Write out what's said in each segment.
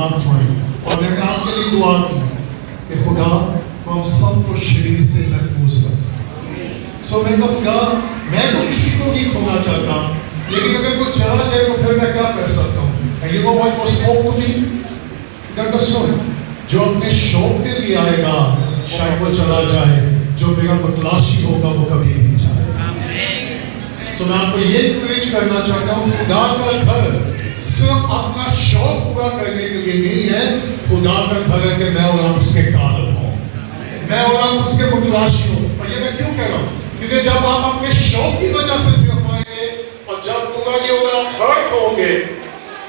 نہ کھوئیں. اور میں نے آپ کے لیے دعا کی کہ خدا ہم سب کو شریر سے محفوظ رکھے. سو میں کہا خدا میں تو کسی کو نہیں کھونا چاہتا, لیکن اگر کوئی چلا جائے تو پھر میں کیا کر سکتا ہوں. And you know what was spoke to me? کہ سن, جو اپنے شوق کے لیے آئے گا شاید وہ چلا جائے, جو میرا متلاشی ہوگا وہ کبھی نہیں جائے گا. سو میں آپ کو یہ انکریج کرنا چاہتا ہوں, خدا کا گھر صرف اپنا شوق پورا کرنے کے لیے نہیں ہے, خدا کا گھر ہے کہ میں اور آپ اس کے طالب ہوں, میں اور آپ اس کے متلاشی ہوں. اور یہ میں کیوں کہہ رہا ہوں, کیونکہ جب آپ اپنے شوق کی وجہ سے صرف آئیں گے اور جب پورا نہیں ہوگا آپ ہرٹ ہوں گے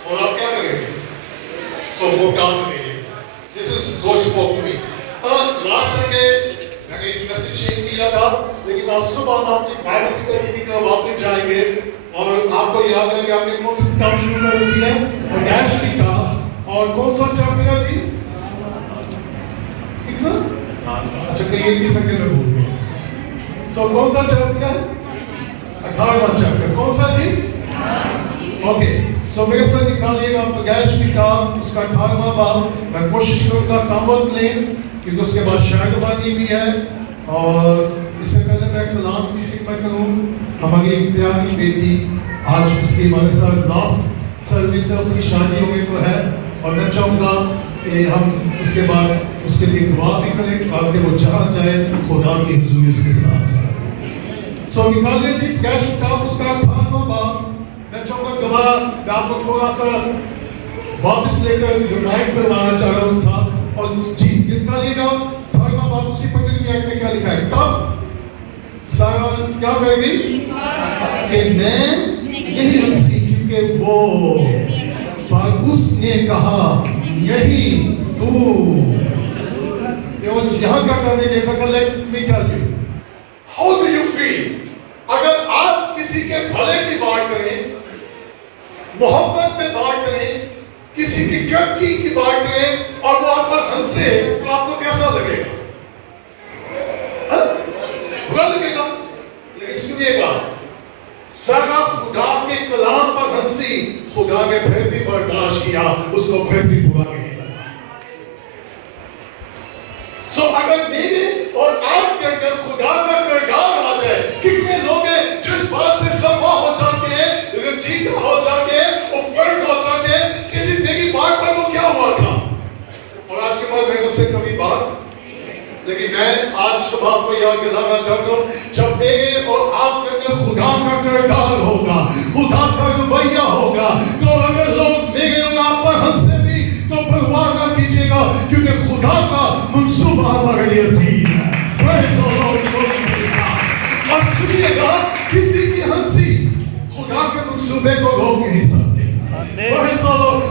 اور آپ کیا کریں گے, سو وہ کام کریں گے. This is God spoke to me. Last Sunday میں نے ایک میسیج شیئر کیا تھا, لیکن آج صبح ہم اپنی بائبل اسٹڈی کی طرف واپس جائیں گے. اور آپ کو یاد ہے کہ آپ نے کون سی کتاب شروع کر دی ہے, پردیش کی کتاب. اور کون سا چیپٹر ہے جی, کتنا, اچھا کہیں ایک ہی سیکنڈ میں بھول گئے. سو کون سا چیپٹر ہے, 18واں چیپٹر. کون سا جی, اوکے. سو میرے ساتھ نکالیے گا پردیش کی کتاب, اس کا 18واں باب. میں کوشش کروں گا کم وقت لیں, کیونکہ اس کے بعد شاعر بانی بھی ہے. اور اس سے پہلے میں کلام کی خدمت کروں. ہماری ایک پیاری بیٹی, آج اس کی ہمارے ساتھ لاسٹ سروس ہے, اس کی شادی ہونے کو ہے, اور میں چاہوں گا کہ ہم اس کے بعد اس کے لیے دعا بھی کریں تاکہ وہ جہاں جائے خدا کی حضوری اس کے ساتھ جائے. سو نکالیے جی پردیش کی کتاب, اس کا 18واں باب. میں چاہوں گا دوبارہ میں آپ کو تھوڑا سا واپس لے کر ریمائنڈ کروانا چاہ رہا ہوں تھا. اور جی نکالیے گا 18واں باب, اس کی پندرہویں آیت میں کیا لکھا ہے, تب سارا کیا کہے گی کہ میں نہیں ہنسی کیونکہ وہ, پر اس نے کہا نہیں تو. یہاں کیا کرنے کے فکر let me tell you, how do you feel اگر آپ کسی کے بھلے کی بات کریں, محبت میں بات کریں, کسی کی ترقی کی بات کریں اور وہ آپ پر ہنسے, تو آپ کو کیسا لگے گا, برا لگے گا. لیکن سنیے گا, سارا خدا کے کلام پر ہنسی, خدا نے پھر بھی برداشت کیا, اس کو پھر بھی برا نہیں لگا. سو اگر میرے اور آپ کے اندر خدا کا کردار آ جائے, کتنے لوگ ہیں جو اس بات سے خفا ہو جاتے ہیں, رنجیدہ ہو جاتے ہیں, اوفینڈ ہو جاتے ہیں کہ جی میری بات پر وہ کیا ہوا تھا, اور آج کے بعد میں اس سے کبھی بات. لیکن میں آج صبح کو یاد دلانا چاہتا ہوں, جب میرے اور آپ کے اندر خدا کا کردار ہوگا, خدا کا رویہ ہوگا, تو اگر لوگ میرے اور آپ پر ہنسے بھی تو پرواہ نہ کیجیے گا, کیونکہ خدا کا منصوبہ ہمارے لیے عظیم ہے. اور سنیے گا, کسی کی ہنسی خدا کے منصوبے کو روک نہیں سکتے.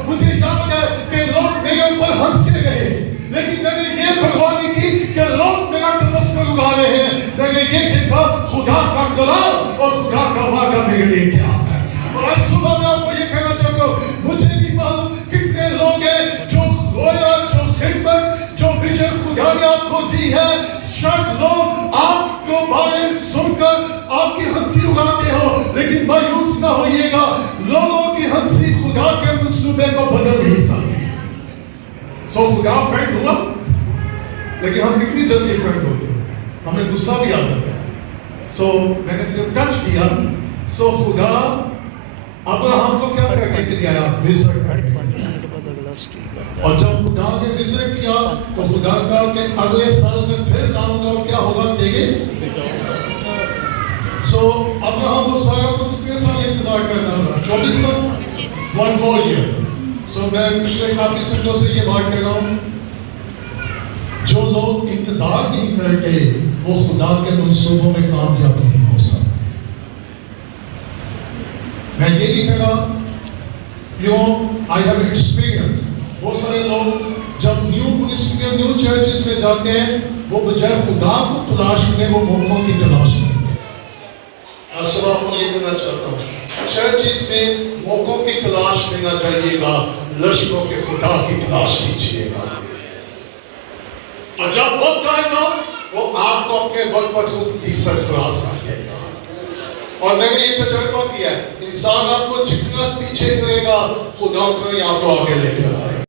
مجھے یاد ہے کہ لوگ میرے اوپر ہنس کے گئے, لیکن میں نے یہ پرواہ نہیں کی کہ لوگ میرا تمسخر اڑا رہے ہیں. میں نے یہ دیکھا خدا کا کلام اور خدا کا وعدہ میرے لیے کیا ہے. اور آج صبح میں آپ کو یہ کہنا چاہتا ہوں, مجھے نہیں معلوم کتنے لوگ ہیں جو رویا, جو خدمت, جو ویژن خدا نے آپ کو دی ہے, شاید لوگ آپ کو بارے سن کر آپ کی ہنسی اڑاتے ہو, لیکن مایوس نہ ہوئیے گا, لوگوں کی ہنسی خدا کے منصوبے کو بدل نہیں سکتی. سو خدا فرینڈ ہوا, لیکن ہم کتنی جلدی فرینڈ ہوتے ہیں, ہمیں غصہ بھی آ جاتا ہے. سو میں نے صرف ٹچ کیا. سو خدا ابراہم کو کیا کرنے کے لیے آیا, وزٹ. اور جب خدا نے وزٹ کیا تو خدا کہا کہ اگلے سال میں پھر لاؤں گا, اور کیا ہوگا, دیگے. سو ابراہم کو سارا کو کتنے سال انتظار کرنا پڑا, 24 سال, 1 more year. سو میں پچھلے کافی سنوں سے یہ بات کر رہا ہوں, جو لوگ انتظار نہیں کرتے وہ خدا کے منصوبوں میں کامیاب نہیں ہو سکتے. میں یہ نہیں کہہ رہا, I have experience. بہت سارے لوگ جب نیو چرچز میں جاتے ہیں, وہ بجائے خدا کو تلاش کریں وہ موقعوں کی تلاش کریں. آج صبح آپ کو یہ کہنا چاہتا ہوں, چرچز میں موقعوں کی تلاش لینا چاہیے گا, لشکروں کے خدا کی تلاش کیجیے گا. اور جب وقت آئے گا وہ آپ کو اپنے وقت پر خود کی سرفراز کر دے گا. اور میں نے یہ تجربہ کیا ہے, انسان آپ کو جتنا پیچھے کرے گا خدا اتنا ہی آپ کو آگے لے گا.